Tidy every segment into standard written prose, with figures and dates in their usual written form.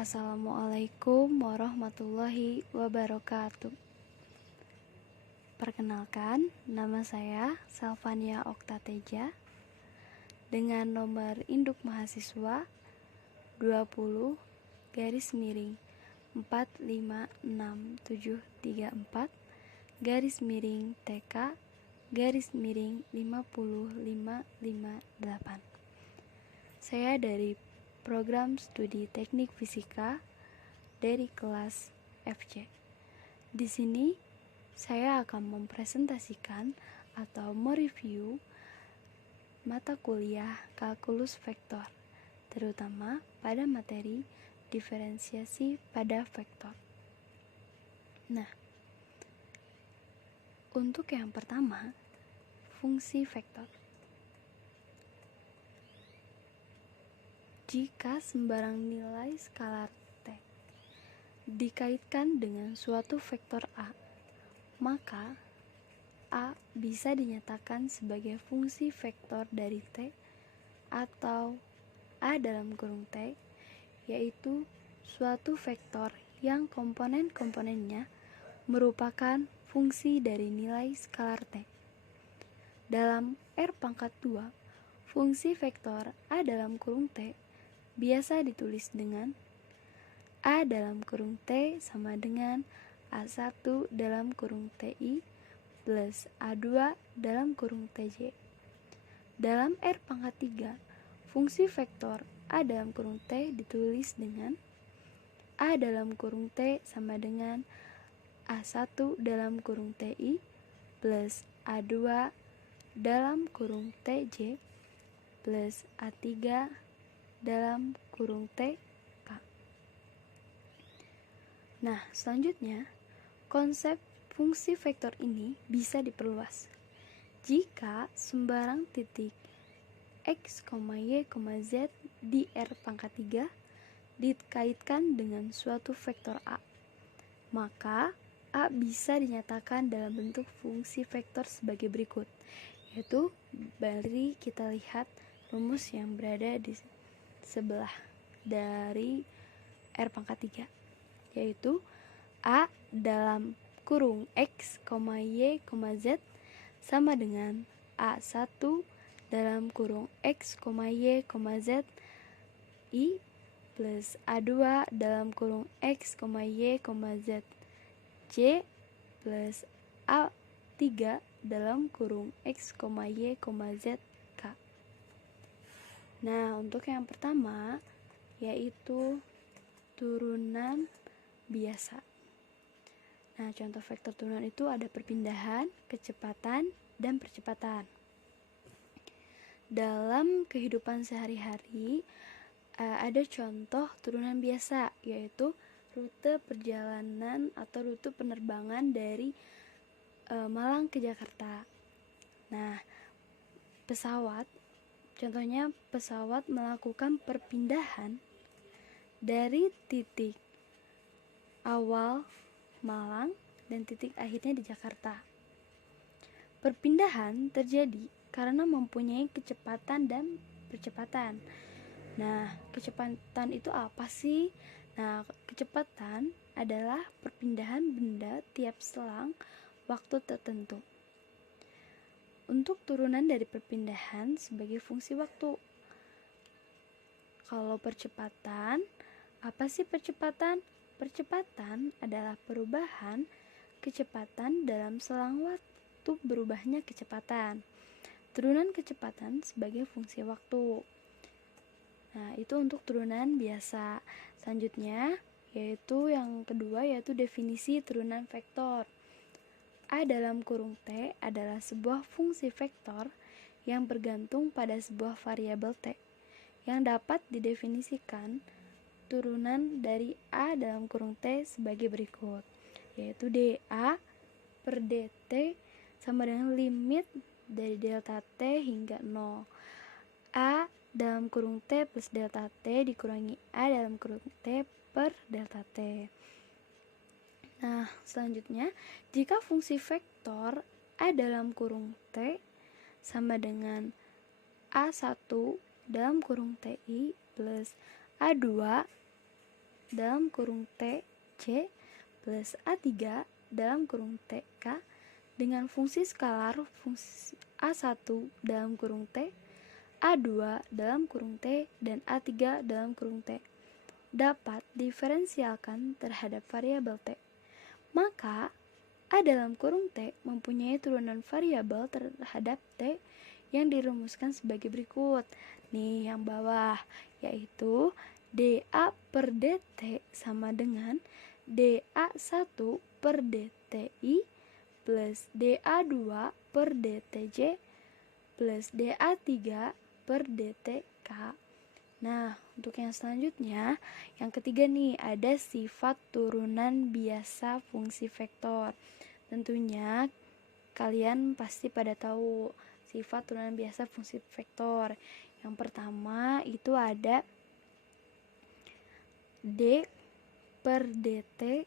Assalamualaikum warahmatullahi wabarakatuh. Perkenalkan, nama saya Salvania Oktateja dengan nomor induk mahasiswa 20-45674-TK-50558. Saya dari Program Studi Teknik Fisika dari kelas FC. Di sini saya akan mempresentasikan atau mereview mata kuliah kalkulus vektor, terutama pada materi diferensiasi pada vektor. Nah, untuk yang pertama, fungsi vektor. Jika sembarang nilai skalar T dikaitkan dengan suatu vektor A, maka A bisa dinyatakan sebagai fungsi vektor dari T atau A dalam kurung T, yaitu suatu vektor yang komponen-komponennya merupakan fungsi dari nilai skalar T. Dalam R⁻², fungsi vektor A dalam kurung T biasa ditulis dengan A dalam kurung T sama dengan A1 dalam kurung TI plus A2 dalam kurung TJ. Dalam R⁻3, fungsi vektor A dalam kurung T ditulis dengan A dalam kurung T sama dengan A1 dalam kurung TI plus A2 dalam kurung TJ plus A3 dalam kurung TK. Nah, selanjutnya, konsep fungsi vektor ini bisa diperluas. Jika sembarang titik X, Y, Z di R⁻3 dikaitkan dengan suatu vektor A, maka A bisa dinyatakan dalam bentuk fungsi vektor sebagai berikut, yaitu mari kita lihat rumus yang berada di sebelah dari R⁻3, yaitu A dalam kurung X, Y, Z sama dengan A1 dalam kurung X, Y, Z I plus A2 dalam kurung X, Y, Z J plus A3 dalam kurung X, Y, Z K. Nah, untuk yang pertama yaitu turunan biasa. Nah, contoh vektor turunan itu ada perpindahan, kecepatan, dan percepatan. Dalam kehidupan sehari-hari ada contoh turunan biasa, yaitu rute perjalanan atau rute penerbangan dari Malang ke Jakarta. Nah, pesawat, contohnya pesawat melakukan perpindahan dari titik awal Malang dan titik akhirnya di Jakarta. Perpindahan terjadi karena mempunyai kecepatan dan percepatan. Nah, kecepatan itu apa sih? Nah, kecepatan adalah perpindahan benda tiap selang waktu tertentu. Untuk turunan dari perpindahan sebagai fungsi waktu. Kalau percepatan, apa sih percepatan? Percepatan adalah perubahan kecepatan dalam selang waktu berubahnya kecepatan. Turunan kecepatan sebagai fungsi waktu. Nah, itu untuk turunan biasa. Selanjutnya, yaitu yang kedua, yaitu definisi turunan vektor. A dalam kurung T adalah sebuah fungsi vektor yang bergantung pada sebuah variabel T, yang dapat didefinisikan turunan dari A dalam kurung T sebagai berikut, yaitu dA per dt sama dengan limit dari delta T hingga 0. A dalam kurung T plus delta T dikurangi A dalam kurung T per delta T. Nah, selanjutnya, jika fungsi vektor A dalam kurung T sama dengan A1 dalam kurung TI plus A2 dalam kurung TC plus A3 dalam kurung TK dengan fungsi skalar fungsi A1 dalam kurung T, A2 dalam kurung T, dan A3 dalam kurung T dapat diferensialkan terhadap variabel T. Maka A dalam kurung T mempunyai turunan variabel terhadap T yang dirumuskan sebagai berikut. Nih yang bawah, yaitu dA per dt sama dengan dA1 per dTi plus dA2 per dTj plus dA3 per dTk. Nah, untuk yang selanjutnya, yang ketiga nih, ada sifat turunan biasa fungsi vektor. Tentunya kalian pasti pada tahu sifat turunan biasa fungsi vektor. Yang pertama itu ada d per dt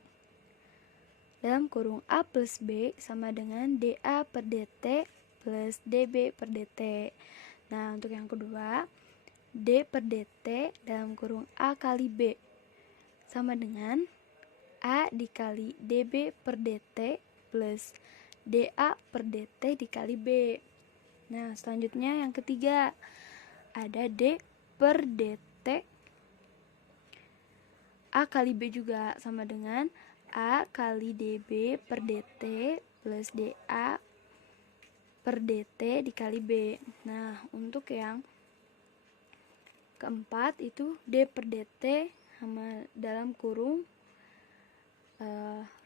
dalam kurung A plus B sama dengan dA per dt plus dB per dt. Nah, untuk yang kedua, d per dt dalam kurung A kali B sama dengan A dikali dB per dt plus dA per dt dikali B. Nah, selanjutnya yang ketiga ada d per dt A kali B juga sama dengan A kali dB per dt plus dA per dt dikali B. Nah, untuk yang keempat itu d per dt sama dalam kurung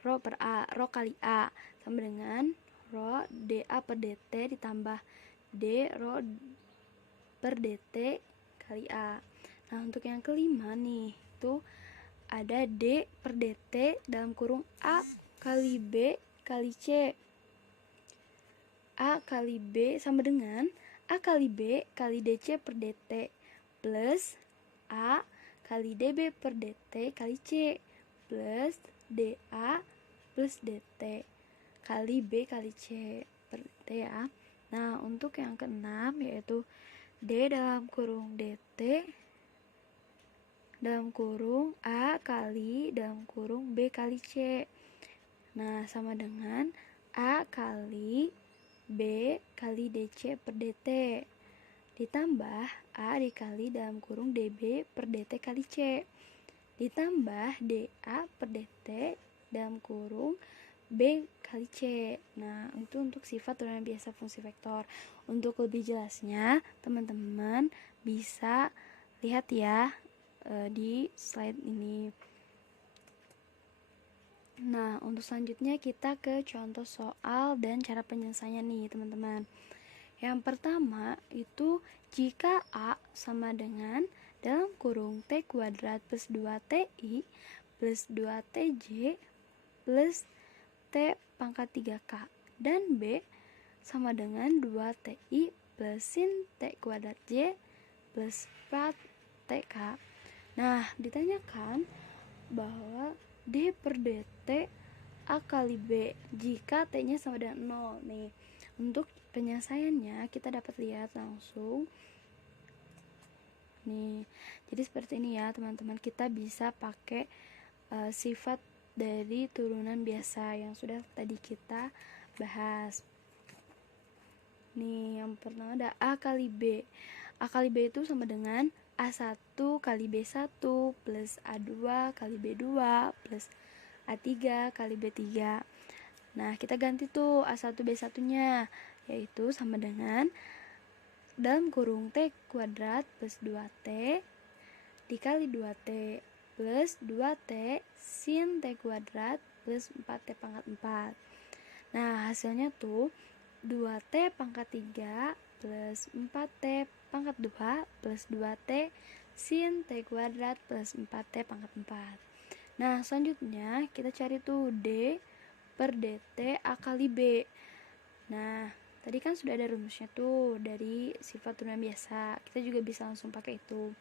rho per A, rho kali A sama dengan rho dA per dt ditambah d rho per dt kali A. Nah, untuk yang kelima nih itu ada d per dt dalam kurung A kali B kali C. A kali B sama dengan A kali B kali DC per dt plus A kali dB per dt kali C plus dA plus dt kali B kali C per dt ya. Nah, untuk yang keenam yaitu D dalam kurung dt dalam kurung A kali dalam kurung B kali C. Nah, sama dengan A kali B kali DC per dt ditambah A dikali dalam kurung dB per dt kali C ditambah dA per dt dalam kurung B kali C. Nah, itu untuk sifat turunan biasa fungsi vektor. Untuk lebih jelasnya, teman-teman bisa lihat ya di slide ini. Nah, untuk selanjutnya kita ke contoh soal dan cara penyelesaiannya nih, teman-teman. Yang pertama itu jika A sama dengan dalam kurung T kuadrat plus 2TI plus 2TJ plus T pangkat 3K dan B sama dengan 2TI plus sin T kuadrat J plus 4TK. Nah, ditanyakan bahwa D per dt A kali B jika T-nya sama dengan 0 nih. Untuk penyelesaiannya kita dapat lihat langsung nih. Jadi seperti ini ya teman-teman, kita bisa pakai sifat dari turunan biasa yang sudah tadi kita bahas. Nih, yang pertama ada A kali B. A kali B itu sama dengan A1 kali B1 plus A2 kali B2 plus A3 kali B3. Nah, kita ganti tuh A1 B1 nya, yaitu sama dengan dalam kurung T kuadrat plus 2T dikali 2T plus 2T sin T kuadrat plus 4T pangkat 4. Nah, hasilnya tuh 2T pangkat 3 plus 4T pangkat 2 plus 2T sin T kuadrat plus 4T pangkat 4. Nah, selanjutnya kita cari tuh D per dt A kali B. Nah, tadi kan sudah ada rumusnya tuh dari sifat turunan biasa. Kita juga bisa langsung pakai itu.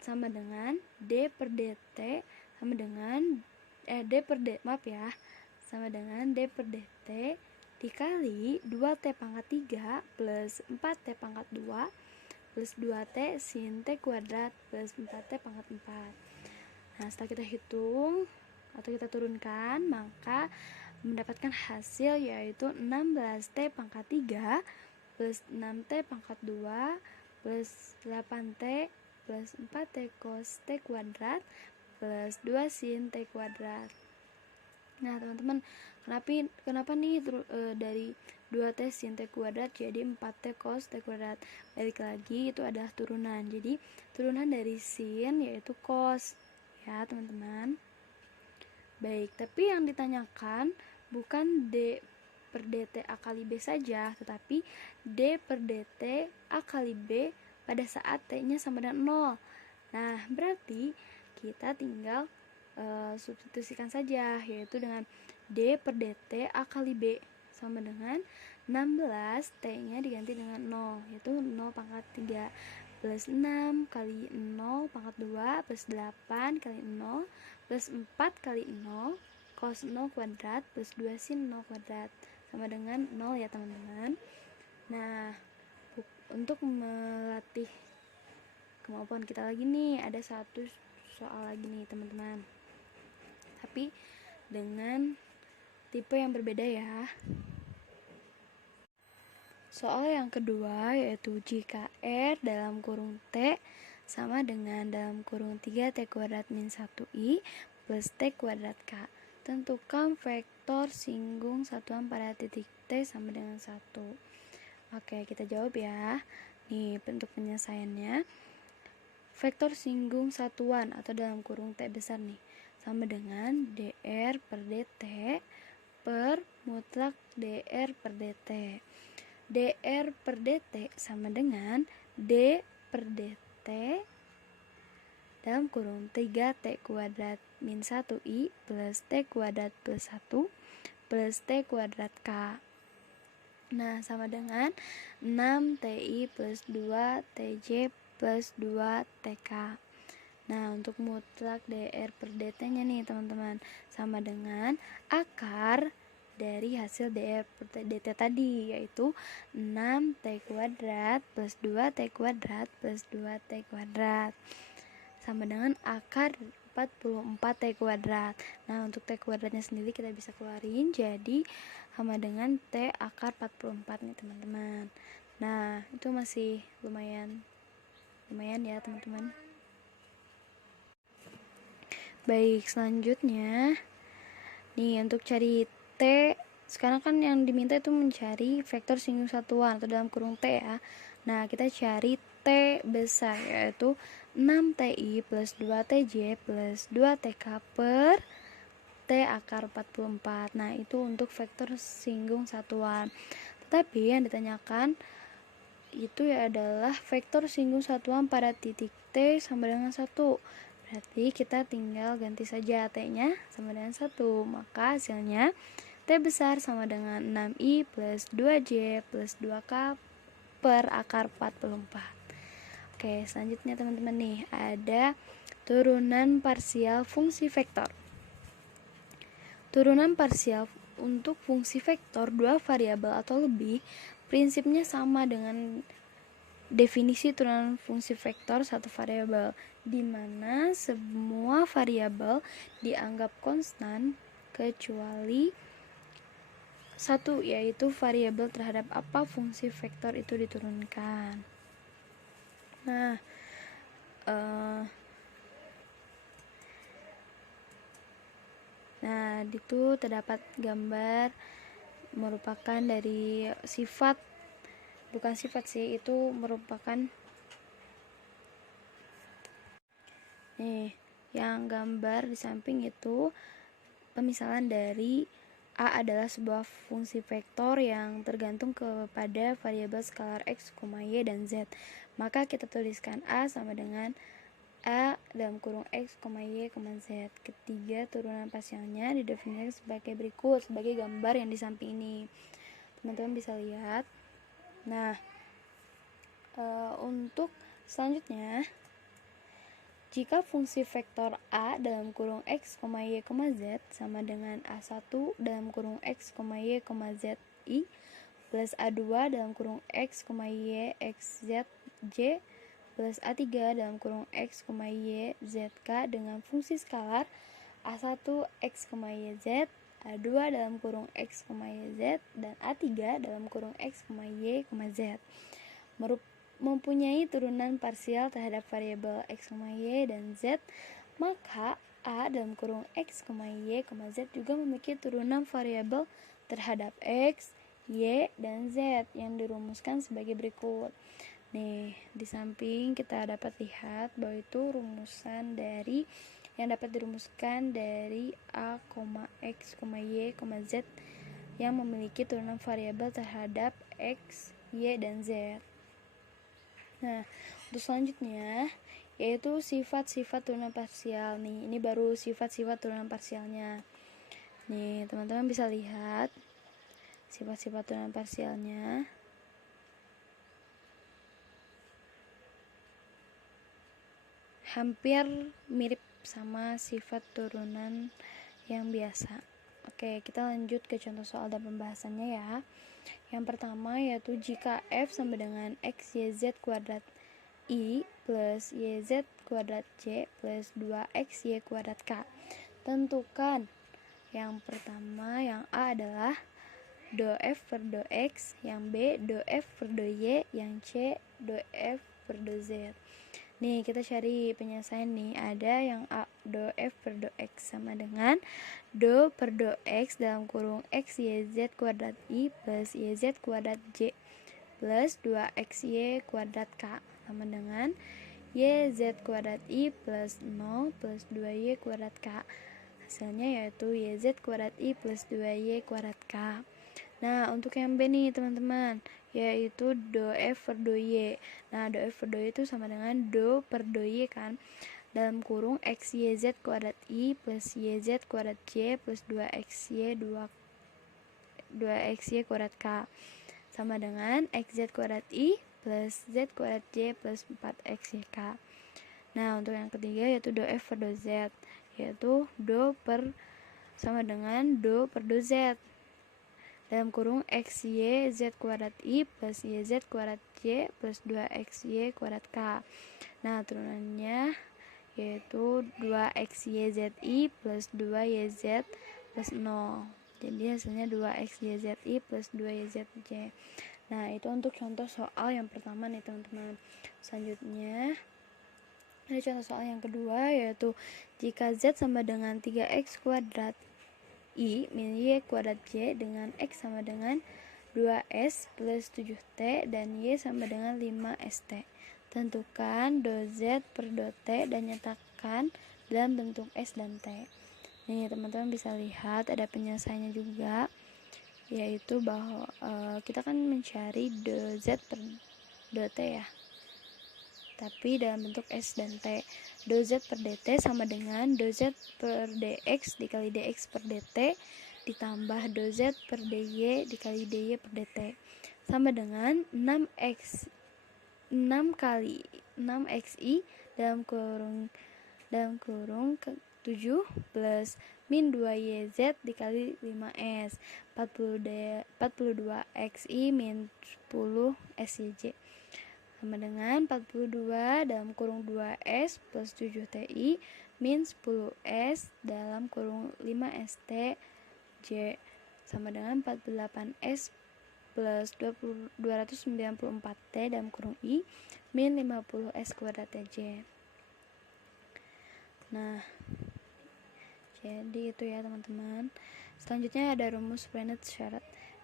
Sama dengan D per dt sama dengan sama dengan D per dt dikali 2T pangkat 3 plus 4T pangkat 2 plus 2T sin T kuadrat plus 4T pangkat 4. Nah, setelah kita hitung atau kita turunkan, maka mendapatkan hasil yaitu 16T pangkat 3 plus 6T pangkat 2 plus 8T plus 4T cos T kuadrat plus 2 sin T kuadrat. Nah, teman-teman, kenapa nih dari 2T sin T kuadrat jadi 4T cos T kuadrat? Balik lagi, itu adalah turunan. Jadi, turunan dari sin yaitu cos. Ya, teman-teman. Baik, tapi yang ditanyakan bukan D per dt A kali B saja, tetapi D per dt A kali B pada saat T-nya sama dengan 0. Nah, berarti kita tinggal substitusikan saja, yaitu dengan D per dt A kali B sama dengan 16, T-nya diganti dengan 0, yaitu 0 pangkat 3 plus 6 kali 0 pangkat 2 plus 8 kali 0 plus 4 kali 0 cos 0 kuadrat plus 2 sin 0 kuadrat sama dengan 0 ya, teman-teman. Nah, untuk melatih kemampuan kita lagi nih, ada satu soal lagi nih, teman-teman. Tapi dengan tipe yang berbeda ya. Soal yang kedua yaitu jika R dalam kurung T sama dengan dalam kurung 3T kuadrat min 1I plus T kuadrat K. Tentukan vektor singgung satuan pada titik T sama dengan 1. Oke, kita jawab ya. Nih, bentuk penyelesaiannya. Vektor singgung satuan atau dalam kurung T besar nih sama dengan dr per dt per mutlak dr per dt. dr per dt sama dengan d per dt dalam kurung 3t kuadrat min 1i plus t kuadrat plus 1 plus t kuadrat k. Nah, sama dengan 6ti plus 2tj plus 2tk. Nah, untuk mutlak dr per dt-nya nih, teman-teman, sama dengan akar dari hasil dr per dt tadi, yaitu 6t kuadrat plus 2t kuadrat plus 2t kuadrat sama dengan akar 44t kuadrat. Nah, untuk t kuadratnya sendiri kita bisa keluarin, jadi sama dengan t akar 44 nih, teman-teman. Nah, itu masih lumayan ya, teman-teman. Baik, selanjutnya nih untuk cari T, sekarang kan yang diminta itu mencari vektor singgung satuan atau dalam kurung T ya. Nah, kita cari T besar, yaitu 6ti plus 2tj plus 2tk per T akar 44. Nah, itu untuk vektor singgung satuan. Tetapi yang ditanyakan itu ya adalah vektor singgung satuan pada titik T sama dengan 1. Berarti kita tinggal ganti saja T-nya sama dengan 1. Maka hasilnya T besar sama dengan 6i plus 2j plus 2k per akar 44. Oke, selanjutnya teman-teman nih, ada turunan parsial fungsi vektor. Turunan parsial untuk fungsi vektor 2 variabel atau lebih prinsipnya sama dengan definisi turunan fungsi vektor 1 variabel, di mana semua variabel dianggap konstan kecuali satu, yaitu variabel terhadap apa fungsi vektor itu diturunkan. Nah, itu terdapat gambar merupakan dari sifat, bukan sifat sih, itu merupakan nih, yang gambar di samping itu pemisalan dari A adalah sebuah fungsi vektor yang tergantung kepada variabel skalar X, Y, dan Z. Maka kita tuliskan A sama dengan A dalam kurung X, Y, Z. Ketiga turunan parsialnya didefinisikan sebagai berikut, sebagai gambar yang di samping ini. Teman-teman bisa lihat. Nah, untuk selanjutnya, jika fungsi vektor A dalam kurung X, Y, Z sama dengan A1 dalam kurung X, Y, Z I plus A2 dalam kurung X, Y, Z J plus A3 dalam kurung X, Y, ZK dengan fungsi skalar A1 X, Y, Z, A2 dalam kurung X, Y, Z, dan A3 dalam kurung X, Y, Z mempunyai turunan parsial terhadap variabel X, Y, dan Z, maka A dalam kurung X, Y, Z juga memiliki turunan variabel terhadap X, Y, dan Z yang dirumuskan sebagai berikut. Nih, di samping kita dapat lihat bahwa itu rumusan dari yang dapat dirumuskan dari A, X, Y, Z yang memiliki turunan variabel terhadap X, Y, dan Z. Nah, untuk selanjutnya yaitu sifat-sifat turunan parsial. Nih, ini baru sifat-sifat turunan parsialnya. Nih, teman-teman bisa lihat sifat-sifat turunan parsialnya. Hampir mirip sama sifat turunan yang biasa. Oke, kita lanjut ke contoh soal dan pembahasannya ya. Yang pertama yaitu jika F sama dengan X, Y, Z kuadrat I plus YZ kuadrat C plus 2X Y kuadrat K. Tentukan. Yang pertama, yang A adalah do F per do X, yang B do F per do Y, yang C do F per do Z. Nih, kita cari penyelesaian nih. Ada yang A do F per do X sama dengan do per do X dalam kurung X YZ kuadrat I plus YZ kuadrat J plus 2XY kuadrat K sama dengan YZ kuadrat I plus 0 plus 2Y kuadrat K. Hasilnya yaitu YZ kuadrat I plus 2Y kuadrat K. Nah, untuk yang B nih teman-teman, yaitu do F per do Y. Nah, do F per do Y itu sama dengan do per do Y kan, dalam kurung X YZ kuadrat I plus YZ kuadrat J plus 2XY 2XY kuadrat K sama dengan XZ kuadrat I plus Z kuadrat J plus 4XYK. Nah, untuk yang ketiga yaitu do F per do Z, yaitu do per sama dengan do per do Z dalam kurung XY Z kuadrat I plus YZ kuadrat J plus 2XY kuadrat K. Nah, turunannya yaitu 2XYZI plus 2YZ plus 0. Jadi hasilnya 2XYZI plus 2YZJ. Nah, itu untuk contoh soal yang pertama nih teman-teman. Selanjutnya ada contoh soal yang kedua yaitu jika Z sama dengan 3X kuadrat I min Y kuadrat J dengan X sama dengan 2S plus 7T dan Y sama dengan 5ST. Tentukan do Z per do T dan nyatakan dalam bentuk S dan T. Nih, teman-teman bisa lihat ada penyelesaiannya juga, yaitu bahwa kita kan mencari do Z per do T ya, tapi dalam bentuk S dan T. Do Z per dt sama dengan do Z per dx dikali dx per dt ditambah do Z per dy dikali dy per dt sama dengan 6 kali 6xi dalam kurung 7 plus min 2yz dikali 5s 42xi min 10 syj sama dengan 42 dalam kurung 2s plus 7ti min 10s dalam kurung 5st j sama dengan 48s plus 294t dalam kurung i min 50s kuadrat j. Nah, jadi itu ya teman-teman. Selanjutnya ada rumus Frenet syarat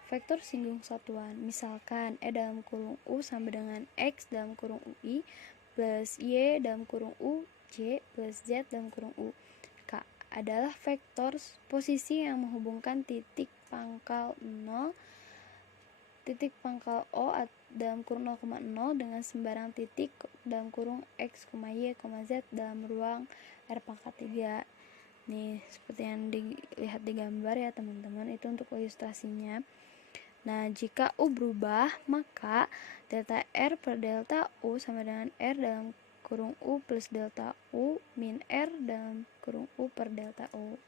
vektor singgung satuan. Misalkan E dalam kurung U sama dengan X dalam kurung UI plus Y dalam kurung U J plus Z dalam kurung U K adalah vektor posisi yang menghubungkan titik pangkal O dalam kurung 0,0 dengan sembarang titik dalam kurung X, Y, Z dalam ruang R pangkat 3. Nih, seperti yang dilihat di gambar ya teman-teman, itu untuk ilustrasinya. Nah, jika U berubah, maka delta R per delta U sama dengan R dalam kurung U plus delta U min R dalam kurung U per delta U.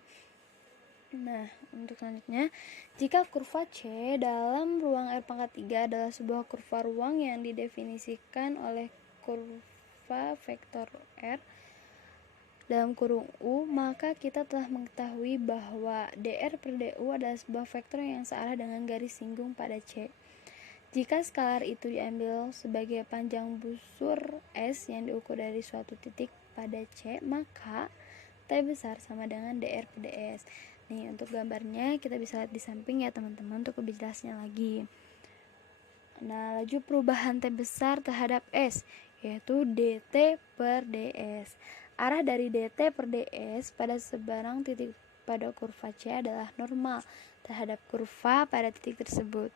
Nah, untuk selanjutnya, jika kurva C dalam ruang R pangkat 3 adalah sebuah kurva ruang yang didefinisikan oleh kurva vektor R dalam kurung U, maka kita telah mengetahui bahwa dr per du adalah sebuah vektor yang searah dengan garis singgung pada C. Jika skalar itu diambil sebagai panjang busur S yang diukur dari suatu titik pada C, maka T besar sama dengan dr per ds. Nih, untuk gambarnya kita bisa lihat di samping ya teman-teman untuk lebih jelasnya lagi. Nah, laju perubahan T besar terhadap S yaitu dt per ds. Arah dari dt per ds pada sebarang titik pada kurva C adalah normal terhadap kurva pada titik tersebut.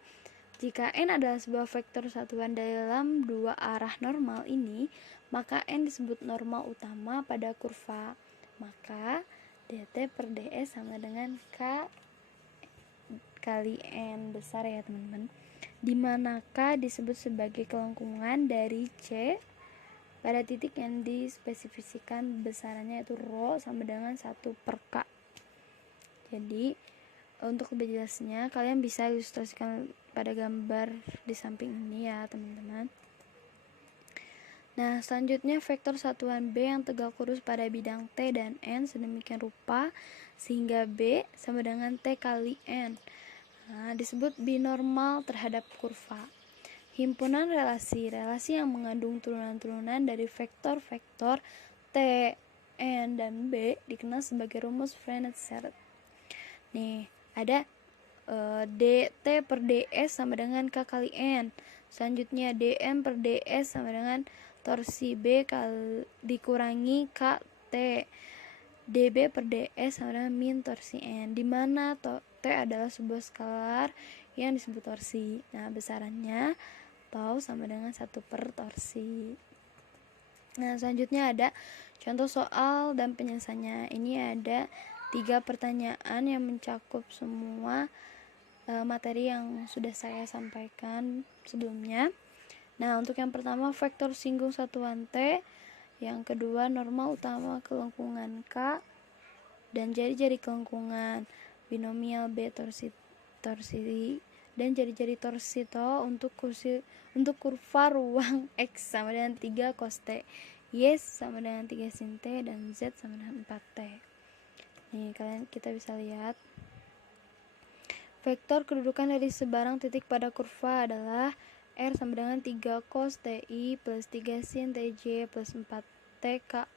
Jika n adalah sebuah vektor satuan dalam dua arah normal ini, maka n disebut normal utama pada kurva. Maka dt per ds sama dengan k kali n besar ya teman-teman, dimana k disebut sebagai kelengkungan dari C pada titik yang dispesifikasikan besarannya yaitu rho sama dengan 1 per k. Jadi untuk lebih jelasnya kalian bisa ilustrasikan pada gambar di samping ini ya teman-teman. Nah, selanjutnya vektor satuan B yang tegak lurus pada bidang T dan N sedemikian rupa sehingga B sama dengan T kali N. Nah, disebut binormal terhadap kurva. Himpunan relasi yang mengandung turunan-turunan dari vektor-vektor T, N, dan B dikenal sebagai rumus Frenet-Serret. Nih, ada dt per ds sama dengan k kali n. Selanjutnya dn per ds sama dengan torsi b dikurangi kt. db per ds sama dengan min torsi n, di mana t adalah sebuah skalar yang disebut torsi. Nah, besarannya tau sama dengan 1 per torsi. Nah, selanjutnya ada contoh soal dan penyelesaiannya. Ini ada 3 pertanyaan yang mencakup semua materi yang sudah saya sampaikan sebelumnya. Nah, untuk yang pertama vektor singgung satuan T, yang kedua normal utama kelengkungan K, dan jari-jari kelengkungan binomial B torsi dan jari-jari torsi to untuk kurva ruang X sama dengan 3 cos T, Y sama dengan 3 sin T, dan Z sama dengan 4T. Nih, kita bisa lihat vektor kedudukan dari sebarang titik pada kurva adalah R sama dengan 3 cos TI plus 3 sin TJ plus 4 TK.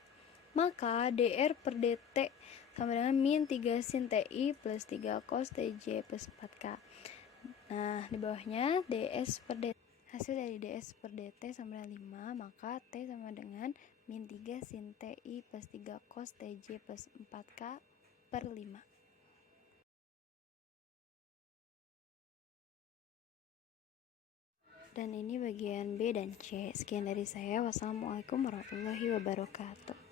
Maka dr per dt sama dengan min 3 sin TI plus 3 cos TJ plus 4K. Nah, di bawahnya ds per dt. Hasil dari ds per dt sama dengan 5, maka T sama dengan min 3 sin TI plus 3 cos TJ plus 4K per 5. Dan ini bagian B dan C. Sekian dari saya. Wassalamualaikum warahmatullahi wabarakatuh.